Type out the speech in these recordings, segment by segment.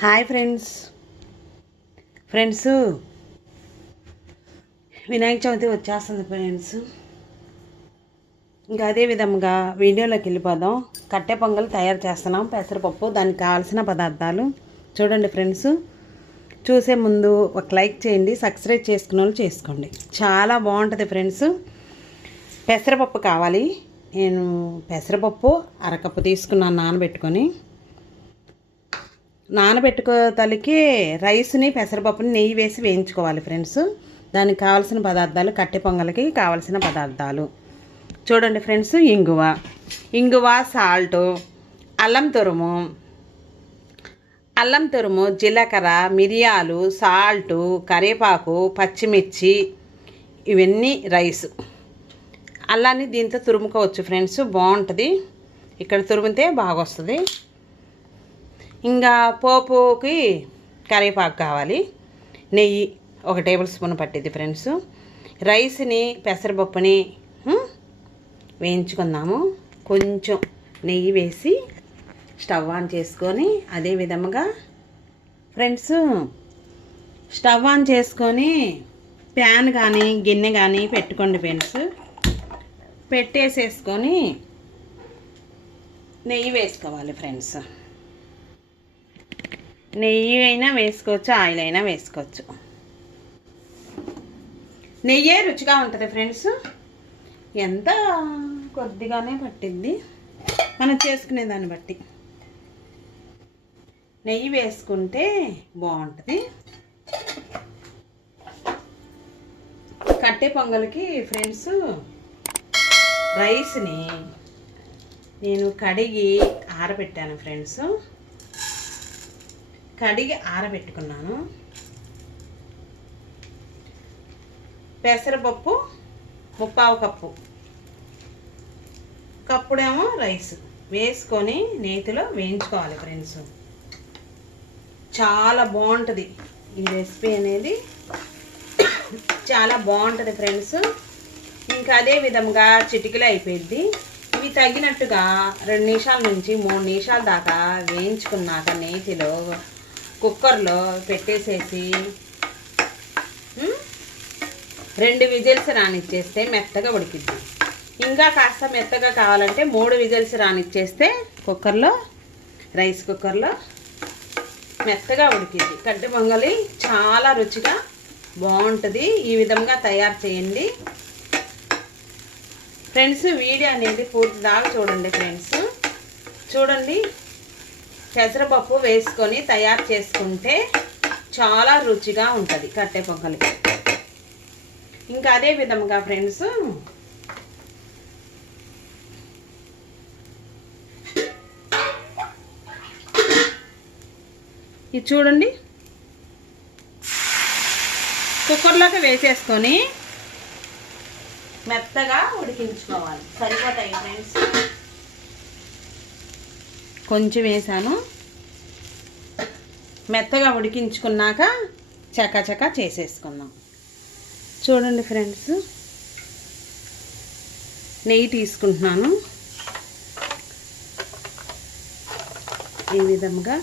Hi friends Vinayaka Chavithi వచ్చేస్తుంది friends. ఇంకా అదే విధంగా వీడియోలోకి వెళ్ళిపోదాం. కట్టె పొంగల్ తయారు చేస్తున్నాం. పెసరపప్పు, దానికి కావాల్సిన పదార్థాలు చూడండి ఫ్రెండ్స్. చూసే ముందు ఒక లైక్ చేయండి, సబ్స్క్రైబ్ చేసుకున్న వాళ్ళు చేసుకోండి. చాలా బాగుంటుంది ఫ్రెండ్స్. పెసరపప్పు కావాలి. నేను పెసరపప్పు అరకప్పు తీసుకున్నాను నానబెట్టుకోతలికి రైస్ని పెసరపప్పుని నెయ్యి వేసి వేయించుకోవాలి ఫ్రెండ్స్. దానికి కావాల్సిన పదార్థాలు, కట్టె పొంగల్కి కావాల్సిన పదార్థాలు చూడండి ఫ్రెండ్స్. ఇంగువ, సాల్టు, అల్లం తురుము, జీలకర్ర, మిరియాలు, సాల్టు, కరివేపాకు, పచ్చిమిర్చి, ఇవన్నీ రైస్. అల్లాన్ని దీంతో తురుముకోవచ్చు ఫ్రెండ్స్, బాగుంటుంది. ఇక్కడ తురిమితే బాగా వస్తుంది. ఇంకా పోపుకి కరివేపాకు కావాలి. నెయ్యి 1 టేబుల్ స్పూన్ పట్టింది ఫ్రెండ్స్. రైస్ని, పెసరపప్పుని వేయించుకుందాము. కొంచెం నెయ్యి వేసి స్టవ్ ఆన్ చేసుకొని, అదే విధముగా ఫ్రెండ్స్ స్టవ్ ఆన్ చేసుకొని ప్యాన్ కానీ గిన్నె కానీ పెట్టుకోండి ఫ్రెండ్స్. పెట్టేసేసుకొని నెయ్యి వేసుకోవాలి ఫ్రెండ్స్. నెయ్యి అయినా వేసుకోవచ్చు, ఆయిల్ అయినా వేసుకోవచ్చు. నెయ్యే రుచిగా ఉంటుంది ఫ్రెండ్స్. ఎంత కొద్దిగానే పట్టింది, మనం చేసుకునే దాన్ని బట్టి నెయ్యి వేసుకుంటే బాగుంటుంది. కట్టె పొంగల్కి ఫ్రెండ్స్ రైస్ని నేను కడిగి ఆరబెట్టాను ఫ్రెండ్స్. ఆరబెట్టుకున్నాను. పెసరపప్పు 1/4 కప్పుడేమో రైస్ వేసుకొని నేతిలో వేయించుకోవాలి ఫ్రెండ్స్. చాలా బాగుంటుంది ఈ రెసిపీ అనేది, చాలా బాగుంటుంది ఫ్రెండ్స్. ఇంకా అదే విధంగా చిటికలో అయిపోయింది. ఇవి తగినట్టుగా 2 నిమిషాల నుంచి 3 నిమిషాల దాకా వేయించుకున్నాక నేతిలో కుక్కర్లో పెట్టేసేసి 2 విజిల్స్ రానిచ్చేస్తే మెత్తగా ఉడికిద్ది. ఇంకా కాస్త మెత్తగా కావాలంటే 3 విజిల్స్ రానిచ్చేస్తే రైస్ కుక్కర్లో మెత్తగా ఉడికిద్ది. కట్టె పొంగలి చాలా రుచిగా బాగుంటుంది. ఈ విధంగా తయారు చేయండి ఫ్రెండ్స్. వీడియో అనేది పూర్తి దాకా చూడండి ఫ్రెండ్స్. చూడండి, పెసరపప్పు వేసుకొని తయారు చేసుకుంటే చాలా రుచిగా ఉంటుంది కట్టె పొంగలి. ఇంకా అదే విధంగా ఫ్రెండ్స్ ఇది చూడండి, కుక్కర్లోకి వేసేసుకొని మెత్తగా ఉడికించుకోవాలి. సరిపోతాయి ఫ్రెండ్స్. కొంచెం వేసాను. మెత్తగా ఉడికించుకున్నాక చకచకా చేసేసుకుందాం. చూడండి ఫ్రెండ్స్, నెయ్యి తీసుకుంటున్నాను. ఈ విధంగా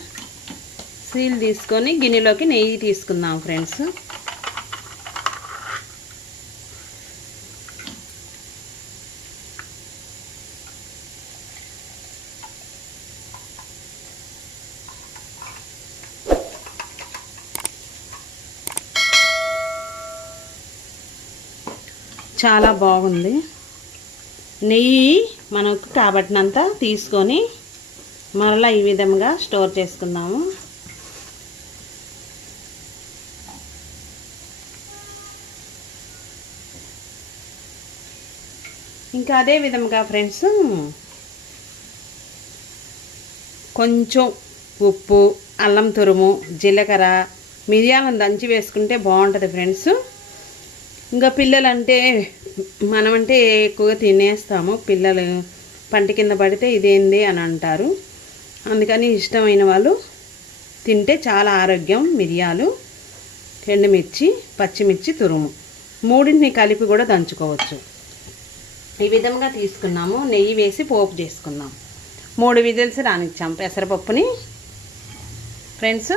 సీల్ తీసుకొని గిన్నెలోకి నెయ్యి తీసుకుందాం ఫ్రెండ్స్. చాలా బాగుంది. నెయ్యి మనకు కాబట్టినంత తీసుకొని మరలా ఈ విధంగా స్టోర్ చేసుకుందాము. ఇంకా అదే విధంగా ఫ్రెండ్స్ కొంచెం ఉప్పు, అల్లం తురుము, జీలకర్ర, మిరియాలను దంచి వేసుకుంటే బాగుంటుంది ఫ్రెండ్స్. ఇంకా పిల్లలంటే మనమంటే ఎక్కువగా తినేస్తాము. పిల్లలు పంట కింద పడితే ఇదేంది అని అంటారు. అందుకని ఇష్టమైన వాళ్ళు తింటే చాలా ఆరోగ్యం. మిరియాలు, ఎండుమిర్చి, పచ్చిమిర్చి తురుము 3ని కలిపి కూడా దంచుకోవచ్చు. ఈ విధంగా తీసుకున్నాము. నెయ్యి వేసి పోపు చేసుకుందాం. 3 విజిల్స్ రానిచ్చాం పెసరపప్పుని. ఫ్రెండ్స్.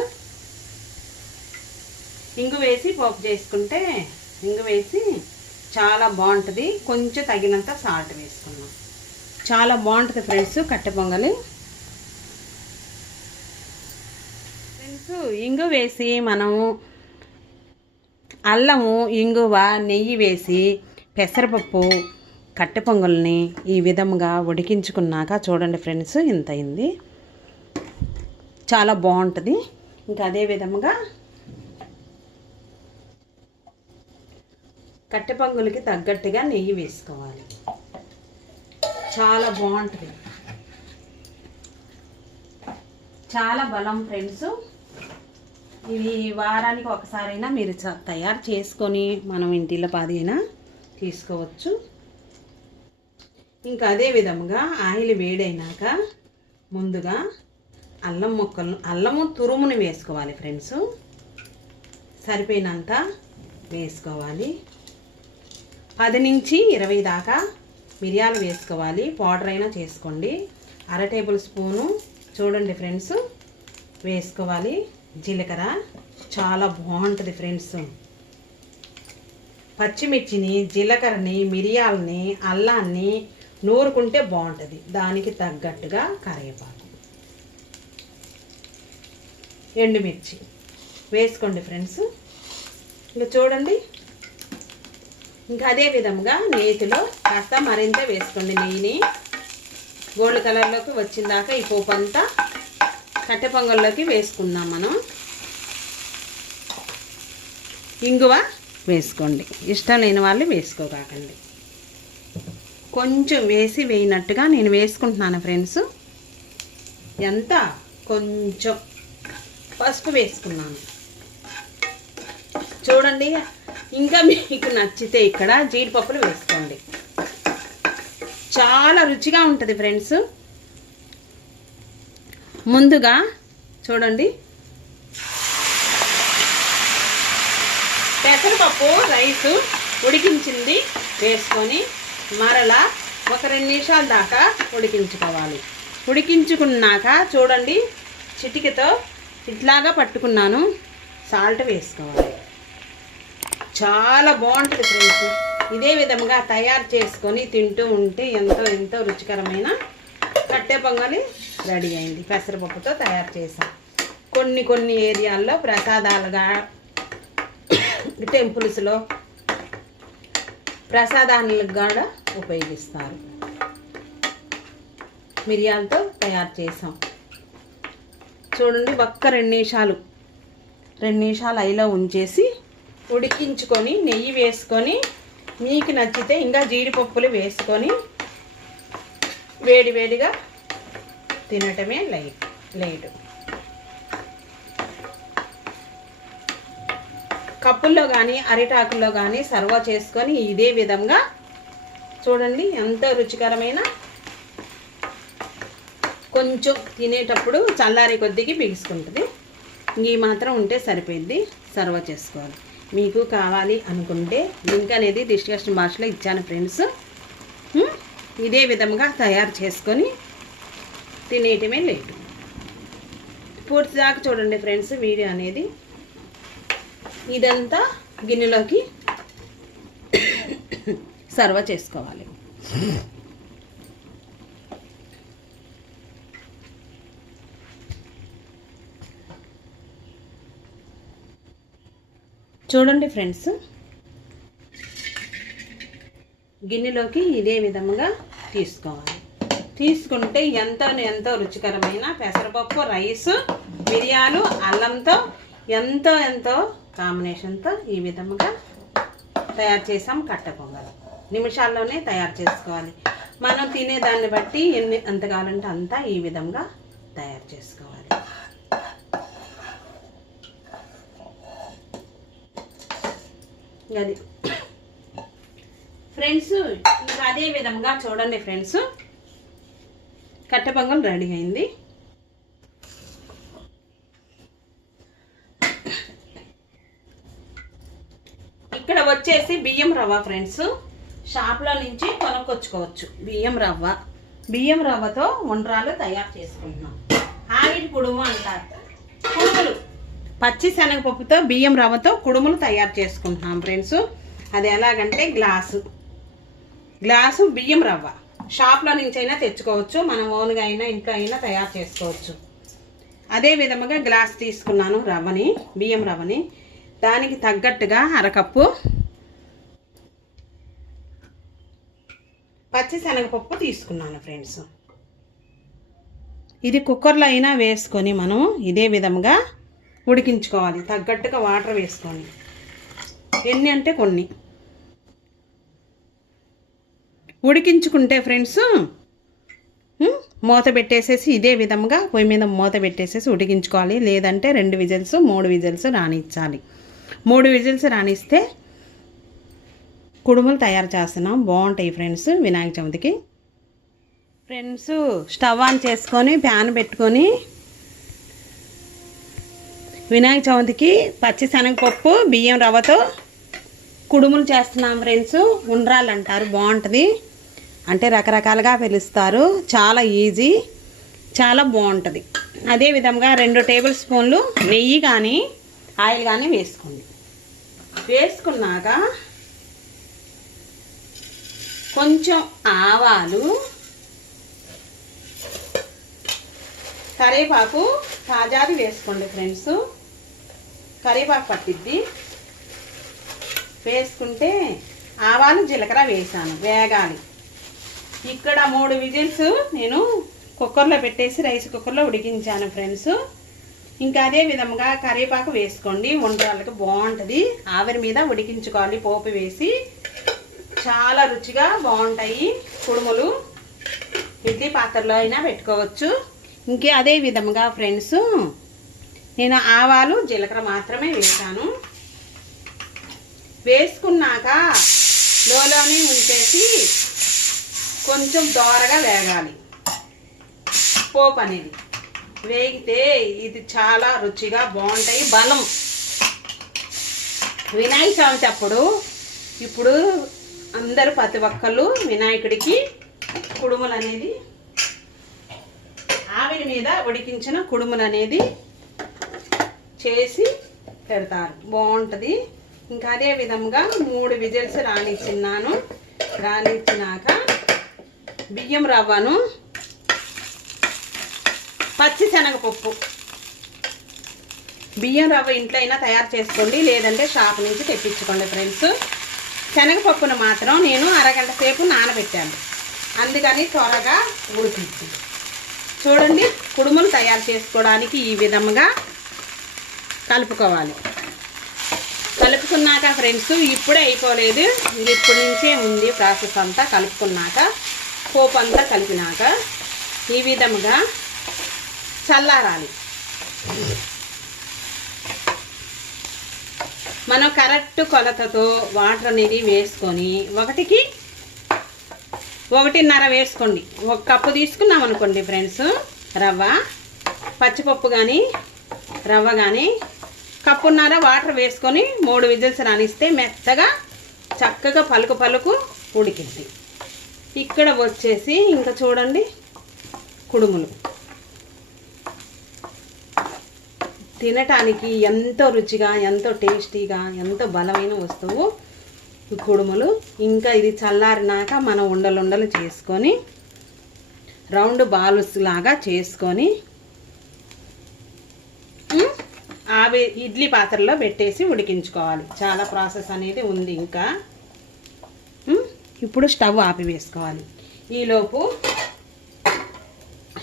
ఇంగు వేసి పోపు చేసుకుంటే ఇంగు వేసి చాలా బాగుంటుంది. కొంచెం తగినంత సాల్ట్ వేసుకున్నాం. చాలా బాగుంటుంది ఫ్రెండ్స్ కట్టె పొంగలి. ఫ్రెండ్స్ ఇంగు వేసి మనము అల్లము, ఇంగువ, నెయ్యి వేసి పెసరపప్పు కట్టె పొంగల్ని ఈ విధంగా ఉడికించుకున్నాక చూడండి ఫ్రెండ్స్ ఇంత అయింది. చాలా బాగుంటుంది. ఇంకా అదే విధముగా కట్టె పొంగలికి తగ్గట్టుగా నెయ్యి వేసుకోవాలి. చాలా బాగుంటుంది. చాలా బలం ఫ్రెండ్స్. ఇవి వారానికి ఒకసారైనా మీరు తయారు చేసుకొని మనం ఇంటిలో పాదైనా తీసుకోవచ్చు. ఇంకా అదే విధముగా ఆయిల్ వేడైనాక ముందుగా అల్లము తురుముని వేసుకోవాలి ఫ్రెండ్స్. సరిపోయినంత వేసుకోవాలి. 10 నుంచి 20 దాకా మిరియాలు వేసుకోవాలి. పౌడర్ అయినా చేసుకోండి. 1/2 టేబుల్ స్పూను చూడండి ఫ్రెండ్స్ వేసుకోవాలి. జీలకర్ర చాలా బాగుంటుంది ఫ్రెండ్స్. పచ్చిమిర్చిని, జీలకర్రని, మిరియాలని, అల్లాన్ని నూరుకుంటే బాగుంటుంది. దానికి తగ్గట్టుగా కరివేపాకు, ఎండుమిర్చి వేసుకోండి ఫ్రెండ్స్. ఇంకా చూడండి. ఇంకా అదే విధంగా నేతిలో కాస్త మరింత వేసుకోండి. నెయ్యిని గోల్డ్ కలర్లోకి వచ్చిందాక ఈ పోపు అంతా కట్టె పొంగల్లోకి వేసుకుందాం మనం. ఇంగువ వేసుకోండి. ఇష్టం లేని వాళ్ళు వేసుకోకండి. కొంచెం వేసినట్టుగా నేను వేసుకుంటున్నాను ఫ్రెండ్స్. ఎంత కొంచెం పసుపు వేసుకున్నాను చూడండి. ఇంకా మీకు నచ్చితే ఇక్కడ జీడిపప్పులు వేసుకోండి. చాలా రుచిగా ఉంటుంది ఫ్రెండ్స్. ముందుగా చూడండి పెసరపప్పు రైసు ఉడికించింది వేసుకొని మరలా ఒక 2 నిమిషాల దాకా ఉడికించుకోవాలి. ఉడికించుకున్నాక చూడండి చిటికెతో ఇట్లాగా పట్టుకున్నాను. సాల్ట్ వేసుకోవాలి. చాలా బాగుంటుంది ఫ్రెండ్స్. ఇదే విధంగా తయారు చేసుకొని తింటూ ఉంటే ఎంతో రుచికరమైన కట్టె పొంగలి రెడీ అయింది. పెసరపప్పుతో తయారు చేసాం. కొన్ని ఏరియాల్లో ప్రసాదాలుగా టెంపుల్స్లో ప్రసాదాలకు కూడా ఉపయోగిస్తారు. మిరియాలతో తయారు చేసాం. చూడండి ఒక్క 2 నిమిషాలు అయిలో ఉంచేసి ఉడికించుకొని నెయ్యి వేసుకొని మీకు నచ్చితే ఇంకా జీడిపప్పులు వేసుకొని వేడివేడిగా తినటమే లైట్. కప్పుల్లో కానీ అరిటాకుల్లో కానీ సర్వ్ చేసుకొని ఇదే విధంగా చూడండి ఎంతో రుచికరమైన. కొంచెం తినేటప్పుడు చల్లారి కొద్దికి బిగుసుకుంటుంది. ఈ మాత్రం ఉంటే సరిపోయింది. సర్వ్ చేసుకోవాలి. మీకు కావాలి అనుకుంటే లింక్ అనేది డిస్కషన్ బాక్స్లో ఇచ్చాను ఫ్రెండ్స్. ఇదే విధంగా తయారు చేసుకొని తినేయటమే లేదు. పూర్తి దాకా చూడండి ఫ్రెండ్స్ వీడియో అనేది. ఇదంతా గిన్నెలోకి సర్వ్ చేసుకోవాలి. చూడండి ఫ్రెండ్స్ గిన్నెలోకి ఇదే విధంగా తీసుకోవాలి. తీసుకుంటే ఎంతో రుచికరమైన పెసరపప్పు రైస్, మిరియాలు, అల్లంతో ఎంతో కాంబినేషన్తో ఈ విధంగా తయారు చేసాం కట్టె పొంగల్. నిమిషాల్లోనే తయారు చేసుకోవాలి. మనం తినేదాన్ని బట్టి ఎంత కావాలంటే అంతా ఈ విధంగా తయారు చేసుకోవాలి. అది ఫ్రెండ్స్ ఇంకా అదే విధంగా చూడండి ఫ్రెండ్స్ కట్టె పొంగల్ రెడీ అయింది. ఇక్కడ వచ్చేసి బియ్యం రవ్వ ఫ్రెండ్స్ షాప్లో నుంచి కొనుక్కొచ్చుకోవచ్చు. బియ్యం రవ్వతో ఉండ్రాలు తయారు చేసుకుంటున్నాం. ఆవిరి కుడుము అంటారు. కుడుము పచ్చి శనగపప్పుతో బియ్యం రవ్వతో కుడుములు తయారు చేసుకుంటున్నాం ఫ్రెండ్స్. అది ఎలాగంటే గ్లాసు బియ్యం రవ్వ షాప్లో నుంచి అయినా తెచ్చుకోవచ్చు, మనం ఓన్గా అయినా ఇంట్లో అయినా తయారు చేసుకోవచ్చు. అదే విధముగా గ్లాస్ తీసుకున్నాను రవ్వని, బియ్యం రవ్వని. దానికి తగ్గట్టుగా అరకప్పు పచ్చి శనగపప్పు తీసుకున్నాను ఫ్రెండ్స్. ఇది కుక్కర్లో అయినా వేసుకొని మనం ఇదే విధంగా ఉడికించుకోవాలి. తగ్గట్టుగా వాటర్ వేసుకొని, ఎన్ని అంటే కొన్ని ఉడికించుకుంటే ఫ్రెండ్స్ మూత పెట్టేసేసి ఇదే విధంగా పొయ్యి మీద మూత పెట్టేసేసి ఉడికించుకోవాలి. లేదంటే 2 విజిల్స్ 3 విజిల్స్ రానిచ్చాలి. 3 విజిల్స్ రానిస్తే కుడుములు తయారు చేస్తున్నాం. బాగుంటాయి ఫ్రెండ్స్ వినాయక చవితికి. ఫ్రెండ్స్ స్టవ్ ఆన్ చేసుకొని ప్యాన్ పెట్టుకొని వినాయక చవితికి పచ్చి శనగపప్పు బియ్యం రవ్వతో కుడుములు చేస్తున్నాం ఫ్రెండ్స్. ఉండ్రాలు అంటారు, బాగుంటుంది. అంటే రకరకాలుగా పిలుస్తారు. చాలా ఈజీ, చాలా బాగుంటుంది. అదే విధంగా 2 టేబుల్ స్పూన్లు నెయ్యి కానీ ఆయిల్ కానీ వేసుకోండి. వేసుకున్నాక కొంచెం ఆవాలు, కరివేపాకు తాజాది వేసుకోండి ఫ్రెండ్స్. కరివేపాకు పట్టిద్ది. వేసుకుంటే ఆవాలు జీలకర్ర వేసాను, వేగాలి. ఇక్కడ 3 విజిల్స్ నేను కుక్కర్లో పెట్టేసి రైస్ కుక్కర్లో ఉడికించాను ఫ్రెండ్స్. ఇంకా అదే విధంగా కరివేపాకు వేసుకోండి, ఉండ్రాళ్ళకి బాగుంటుంది. ఆవిరి మీద ఉడికించుకోవాలి పోపు వేసి. చాలా రుచిగా బాగుంటాయి కుడుములు. ఇడ్లీ పాత్రలో అయినా పెట్టుకోవచ్చు. ఇంకే అదే విధంగా ఫ్రెండ్స్ నేను ఆవాలు జీలకర్ర మాత్రమే వేసాను. వేసుకున్నాక లోలోనే ఉంచేసి కొంచెం దోరగా వేగాలి పోపు అనేది. వేగితే ఇది చాలా రుచిగా బాగుంటాయి. బలం వినాయక చవితి అప్పుడు ఇప్పుడు అందరూ ప్రతి ఒక్కళ్ళు వినాయకుడికి కుడుములు అనేది ఆవిరి మీద ఉడికించిన కుడుములు అనేది చేసి పెడతారు, బాగుంటుంది. ఇంకా అదే విధంగా 3 విజిల్స్ రానిచ్చినాను. రానిచ్చినాక బియ్యం రవ్వను, పచ్చి శనగపప్పు, బియ్యం రవ్వ ఇంట్లో అయినా తయారు చేసుకోండి, లేదంటే షాప్ నుంచి తెప్పించుకోండి ఫ్రెండ్స్. శనగపప్పును మాత్రం నేను అరగంట సేపు నానబెట్టాను, అందుకని త్వరగా ఉడికింది. చూడండి కుడుములు తయారు చేసుకోవడానికి ఈ విధంగా కలుపుకోవాలి. కలుపుకున్నాక ఫ్రెండ్స్ ఇప్పుడే అయిపోలేదు, ఇప్పటి నుంచే ఉంది ప్రాసెస్ అంతా. కలుపుకున్నాక పోపు అంతా కలిపినాక ఈ విధంగా చల్లారాలి. మనం కరెక్ట్ కొలతతో వాటర్ అనేది వేసుకొని 1కి 1.5 వేసుకోండి. 1 కప్పు తీసుకున్నాం అనుకోండి ఫ్రెండ్స్ రవ్వ, పచ్చిపప్పు కానీ రవ్వ కానీ 1.5 కప్పు వాటర్ వేసుకొని 3 విజిల్స్ రానిస్తే మెత్తగా చక్కగా పలుకు ఉడికింది. ఇక్కడ వచ్చేసి ఇంకా చూడండి కుడుములు తినటానికి ఎంతో రుచిగా, ఎంతో టేస్టీగా, ఎంతో బలమైన వస్తువు ఈ కుడుములు. ఇంకా ఇది చల్లారినాక మనం ఉండలు చేసుకొని రౌండ్ బాల్స్ లాగా చేసుకొని ఇడ్లీ పాత్రలో పెట్టేసి ఉడికించుకోవాలి. చాలా ప్రాసెస్ అనేది ఉంది. ఇంకా ఇప్పుడు స్టవ్ ఆపివేసుకోవాలి. ఈలోపు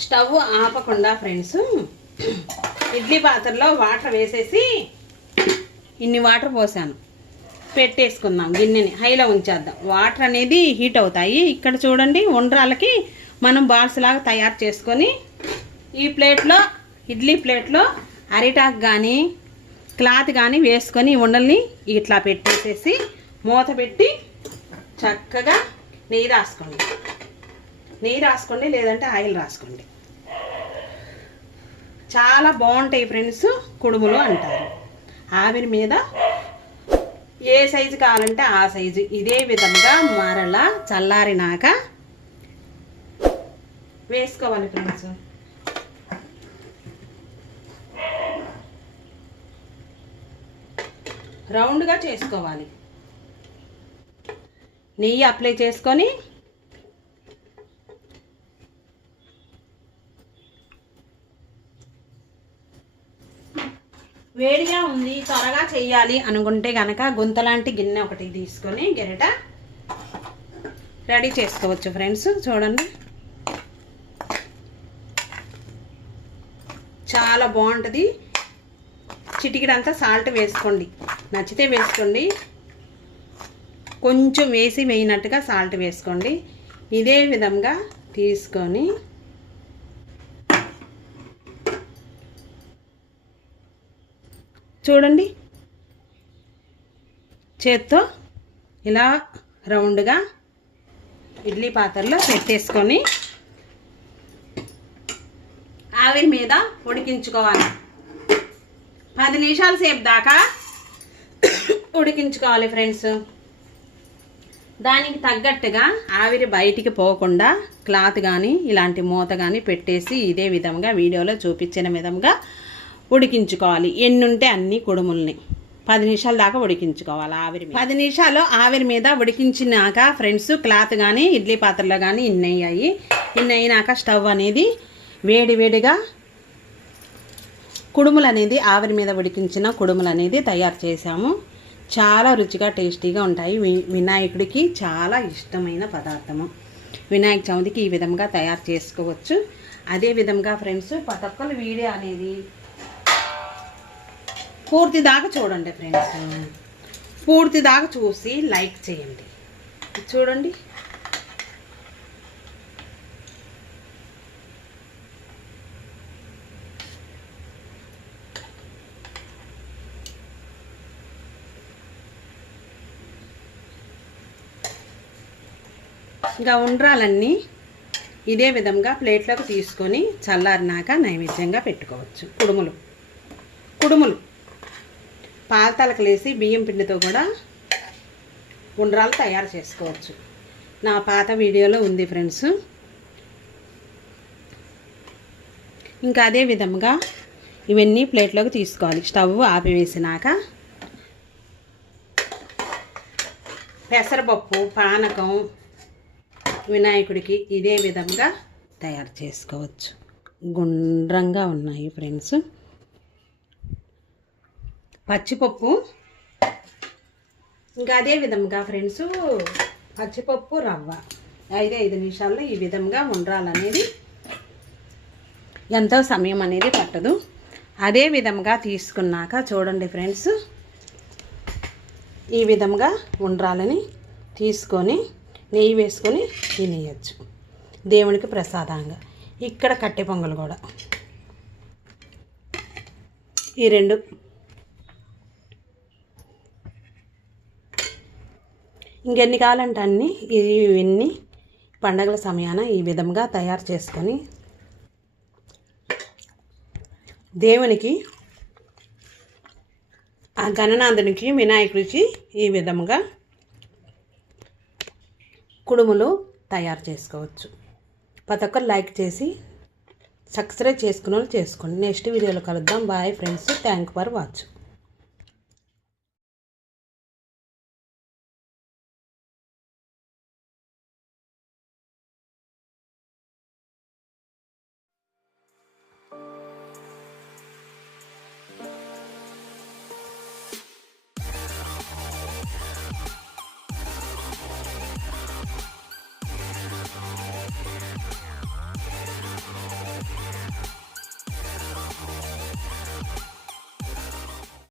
స్టవ్ ఆపకుండా ఫ్రెండ్స్ ఇడ్లీ పాత్రలో వాటర్ వేసేసి ఇన్ని వాటర్ పోసాను, పెట్టేసుకుందాం. గిన్నెని హైలో ఉంచేద్దాం. వాటర్ అనేది హీట్ అవుతాయి. ఇక్కడ చూడండి ఉండ్రాలకి మనం బాల్స్ లాగా తయారు చేసుకొని ఈ ప్లేట్లో, ఇడ్లీ ప్లేట్లో అరిటాకు కానీ క్లాత్ కానీ వేసుకొని ఉండల్ని ఇట్లా పెట్టేసేసి మూత పెట్టి చక్కగా నెయ్యి రాసుకోండి, లేదంటే ఆయిల్ రాసుకోండి. చాలా బాగుంటాయి ఫ్రెండ్స్ కుడుములు అంటారు. ఆవిరి మీద ఏ సైజు కావాలంటే ఆ సైజు ఇదే విధంగా మరలా చల్లారినాక వేసుకోవాలి ఫ్రెండ్స్. రౌండ్గా చేసుకోవాలి. నెయ్యి అప్లై చేసుకొని వేడిగా ఉంది త్వరగా చేయాలి అనుకుంటే కనుక గుంతలాంటి గిన్నె ఒకటి తీసుకొని గెరట రెడీ చేసుకోవచ్చు ఫ్రెండ్స్. చూడండి చాలా బాగుంటుంది. చిటికెడంతా సాల్ట్ వేసుకోండి, నచ్చితే వేసుకోండి, కొంచెం వేయనట్టుగా సాల్ట్ వేసుకోండి. ఇదే విధంగా తీసుకొని చూడండి చేత్తో ఇలా రౌండ్గా ఇడ్లీ పాత్రలో పెట్టేసుకొని ఆవిరి మీద ఉడికించుకోవాలి. 10 నిమిషాల సేపు దాకా ఉడికించుకోవాలి ఫ్రెండ్స్. దానికి తగ్గట్టుగా ఆవిరి బయటికి పోకుండా క్లాత్ కానీ ఇలాంటి మూత కానీ పెట్టేసి ఇదే విధంగా వీడియోలో చూపించిన విధంగా ఉడికించుకోవాలి. ఎన్నుంటే అన్ని కుడుముల్ని 10 నిమిషాల దాకా ఉడికించుకోవాలి ఆవిరి మీద. 10 నిమిషాలు ఆవిరి మీద ఉడికించినాక ఫ్రెండ్స్ క్లాత్ కానీ ఇడ్లీ పాత్రలో కానీ ఇన్ని అయినాక స్టవ్ అనేది వేడిగా కుడుములు అనేది ఆవిరి మీద ఉడికించిన కుడుములు అనేది తయారు చేసాము. చాలా రుచిగా టేస్టీగా ఉంటాయి. వినాయకుడికి చాలా ఇష్టమైన పదార్థము. వినాయక చవితికి ఈ విధంగా తయారు చేసుకోవచ్చు. అదే విధంగా ఫ్రెండ్స్ ప్రతి ఒక్కరు వీడియో అనేది పూర్తి దాకా చూడండి ఫ్రెండ్స్. పూర్తి దాకా చూసి లైక్ చేయండి. చూడండి ఇంకా ఉండ్రాలన్నీ ఇదే విధంగా ప్లేట్లోకి తీసుకొని చల్లారినాక నైవేద్యంగా పెట్టుకోవచ్చు. కుడుములు పాలతలకలేసి బియ్యం పిండితో కూడా ఉండ్రాలు తయారు చేసుకోవచ్చు. నా పాత వీడియోలో ఉంది ఫ్రెండ్స్. ఇంకా అదే విధంగా ఇవన్నీ ప్లేట్లోకి తీసుకోవాలి. స్టవ్ ఆపివేసినాక పెసరపప్పు పానకం వినాయకుడికి ఇదే విధంగా తయారు చేసుకోవచ్చు. గుండ్రంగా ఉన్నాయి ఫ్రెండ్స్. పచ్చిపప్పు ఇంకా అదే విధంగా ఫ్రెండ్స్ పచ్చిపప్పు రవ్వ 5 నిమిషాల్లో ఈ విధంగా ఉండ్రాలనేది ఎంతో సమయం అనేది పట్టదు. అదే విధంగా తీసుకున్నాక చూడండి ఫ్రెండ్స్ ఈ విధంగా ఉండ్రాలని తీసుకొని నెయ్యి వేసుకొని తినేయచ్చు దేవునికి ప్రసాదంగా. ఇక్కడ కట్టె పొంగల్ కూడా ఈ రెండు ఇంకెన్ని కావాలంటే అన్నీ ఇవన్నీ పండగల సమయాన ఈ విధంగా తయారు చేసుకొని దేవునికి ఆ గణనాథునికి వినాయకుడికి ఈ విధంగా కుడుములు తయారు చేసుకోవచ్చు. ప్రతి ఒక్కరు లైక్ చేసి సబ్స్క్రైబ్ చేసుకున్న వాళ్ళు చేసుకోండి. నెక్స్ట్ వీడియోలో కలుద్దాం. Bye friends. Thank for watch.